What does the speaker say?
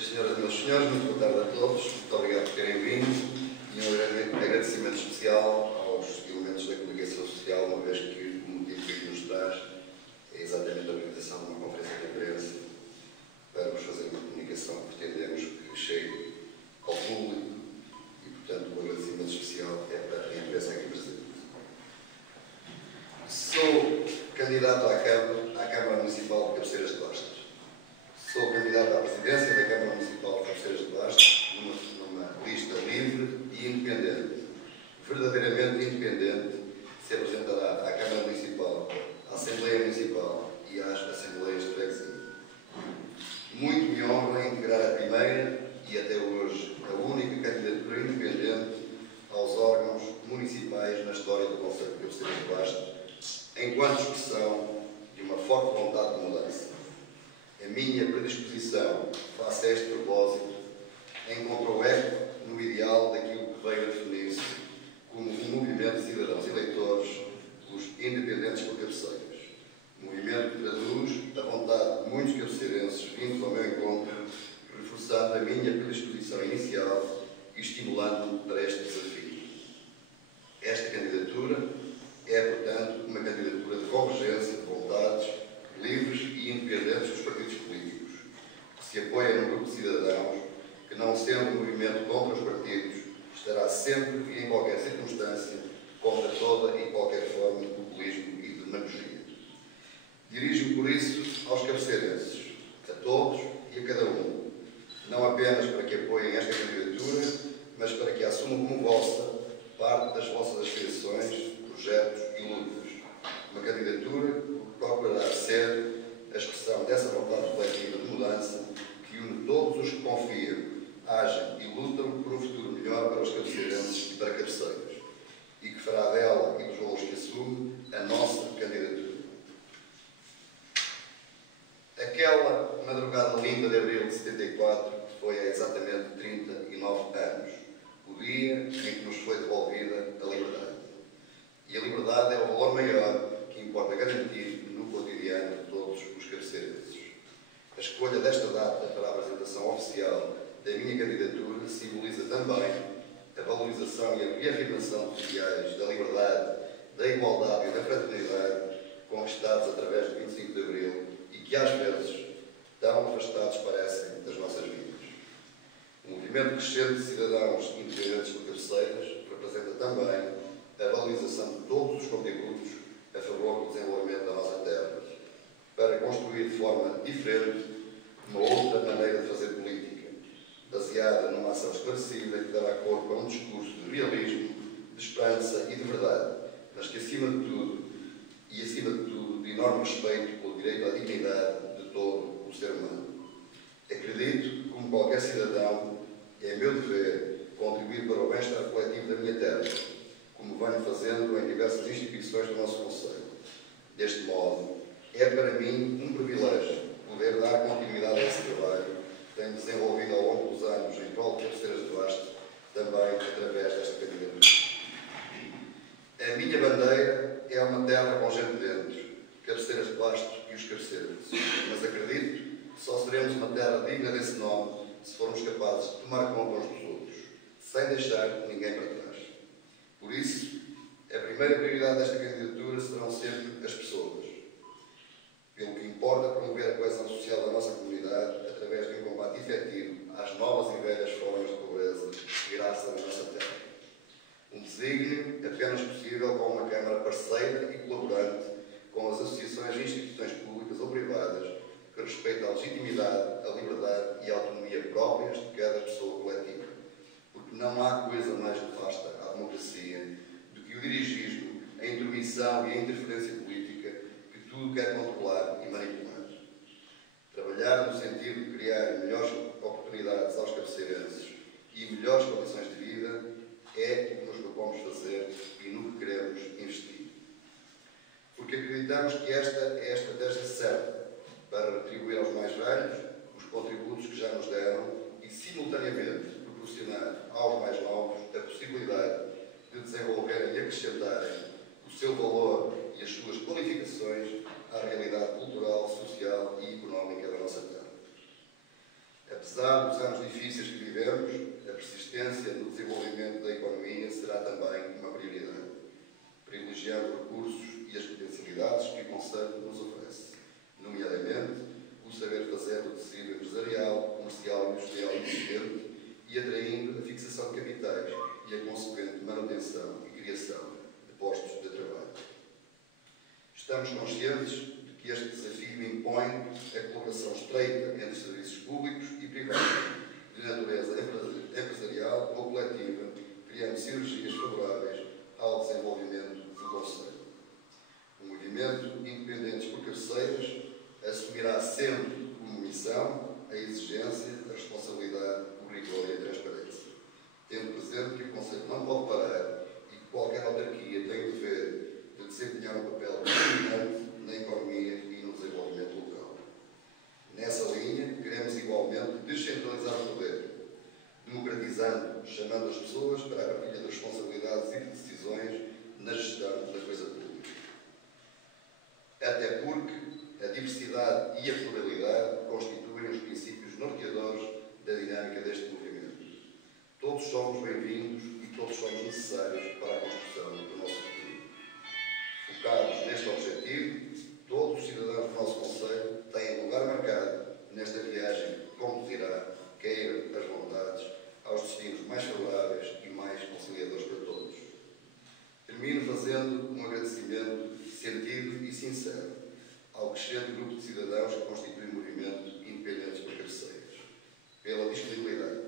Minhas senhoras e meus senhores, muito boa tarde a todos. Muito obrigado por terem vindo e um agradecimento especial aos elementos da comunicação social, uma vez que o motivo que nos traz é exatamente a organização de uma conferência de imprensa para vos fazer uma comunicação que pretendemos que chegue ao público e, portanto, o agradecimento especial é para a imprensa aqui presente. Sou candidato à Câmara Municipal de Cabeceiras de Bastos. Sou candidato à presidência da Câmara Municipal de Cabeceiras de Bastos numa lista livre e independente. Verdadeiramente independente, se apresentará à Câmara Municipal, à Assembleia Municipal e às Assembleias de Freguesia. Muito me honra integrar a primeira e até hoje a única candidatura independente aos órgãos municipais na história do Concelho de Cabeceiras de Bastos, enquanto expressão de uma forte vontade de mudança. A minha predisposição face a este propósito encontrou eco no ideal daquilo que veio a definir-se como um movimento de cidadãos eleitores, os Independentes por Cabeceiras. Movimento que traduz a vontade de muitos cabeceirenses vindos ao meu encontro, reforçando a minha predisposição inicial e estimulando-me para este desafio. Esta candidatura é, portanto, uma candidatura de convergência de vontades livres e independentes dos partidos políticos, que se apoia num grupo de cidadãos que, não sendo um movimento contra os partidos, estará sempre e em qualquer circunstância contra toda e qualquer forma de populismo e de demagogia. Dirijo-me, por isso, aos cabeceirenses, a todos e a cada um, não apenas para que apoiem esta candidatura, mas para que a assumam como vossa parte das vossas aspirações, projetos e lutas. Uma candidatura que procurará ser a expressão dessa vontade coletiva de mudança que une todos os que confiam, agem e lutam por um futuro melhor para os cabeceirenses e para Cabeceiras, e que fará dela e dos valores que assume a nossa candidatura. Aquela madrugada linda de abril de 74 foi há exatamente 39 anos, o dia em que nos foi devolvida a liberdade. E a liberdade é o valor maior que importa garantir no cotidiano de todos os cabeceirenses. A escolha desta data para a apresentação oficial da minha candidatura simboliza também a valorização e a reafirmação dos ideais da liberdade, da igualdade e da fraternidade conquistados através de 25 de Abril e que, às vezes, tão afastados parecem das nossas vidas. O movimento crescente de cidadãos independentes por Cabeceiras representa também a valorização de todos os contributos a favor do desenvolvimento da nossa terra, para construir de forma diferente uma outra maneira de fazer política, baseada numa ação esclarecida que dará corpo a um discurso de realismo, de esperança e de verdade, mas que, acima de tudo, de enorme respeito pelo direito à dignidade de todo o ser humano. Acredito que, como qualquer cidadão, é meu dever contribuir para o bem-estar coletivo da minha terra, como venho fazendo em diversas instituições do nosso Concelho. Deste modo, é para mim um privilégio poder dar continuidade a esse trabalho que tenho desenvolvido ao longo dos anos em prol de Cabeceiras de Bastos, também através desta candidatura. A minha bandeira é uma terra com gente dentro, Cabeceiras de Bastos e os cabeceirenses, mas acredito que só seremos uma terra digna desse nome se formos capazes de tomar conta uns dos outros, sem deixar ninguém para trás. Por isso, a primeira prioridade desta candidatura serão sempre as pessoas, pelo que importa promover a coesão social da nossa comunidade através de um combate efetivo às novas e velhas formas de pobreza que graçam na nossa terra. Um desígnio apenas possível com uma Câmara parceira e colaborante com as associações e instituições públicas ou privadas que respeitam a legitimidade, a liberdade e a autonomia próprias de cada pessoa coletiva. Porque não há coisa mais nefasta à democracia do que o dirigismo, a intromissão e a interferência política que tudo quer controlar e manipular. Trabalhar no sentido de criar melhores oportunidades aos cabeceirenses e melhores condições de vida é o que nos propomos fazer e no que queremos investir. Porque acreditamos que esta é a estratégia certa para retribuir aos mais velhos os contributos que já nos deram e, simultaneamente, proporcionar aos mais novos a possibilidade de desenvolverem e acrescentarem o seu valor e as suas qualificações à realidade cultural, social e económica da nossa terra. A Apesar dos anos difíceis que vivemos, a persistência no desenvolvimento da economia será também uma prioridade, privilegiando os recursos e as potencialidades que o Conselho nos oferece, nomeadamente o saber fazer do tecido empresarial, comercial e industrial existente e atraindo a fixação de capitais e a consequente manutenção e criação de postos de trabalho. Estamos conscientes de que este desafio impõe a colaboração estreita entre serviços públicos e privados, de natureza empresarial ou coletiva, criando sinergias favoráveis ao desenvolvimento do Conselho. O movimento Independentes por Cabeceiras assumirá sempre como missão a exigência, a responsabilidade, o rigor e a transparência, tendo presente que o Conselho não pode parar e que qualquer autarquia tem o dever de desempenhar um papel determinante na economia e no desenvolvimento local. Nessa linha, queremos igualmente descentralizar o poder, democratizando, chamando as pessoas para a partilha de responsabilidades e de decisões na gestão da coisa pública. Até porque a diversidade e a pluralidade constituem os princípios norteadores da dinâmica deste movimento. Todos somos bem-vindos e todos somos necessários para a construção do nosso futuro. Focados neste objetivo, todos os cidadãos do nosso Conselho têm lugar marcado nesta viagem que conduzirá, queira as vontades, aos destinos mais favoráveis e mais conciliadores para todos. Termino fazendo um agradecimento sentido e sincero ao crescente grupo de cidadãos que constitui o movimento Independentes por Cabeceiras, pela disponibilidade,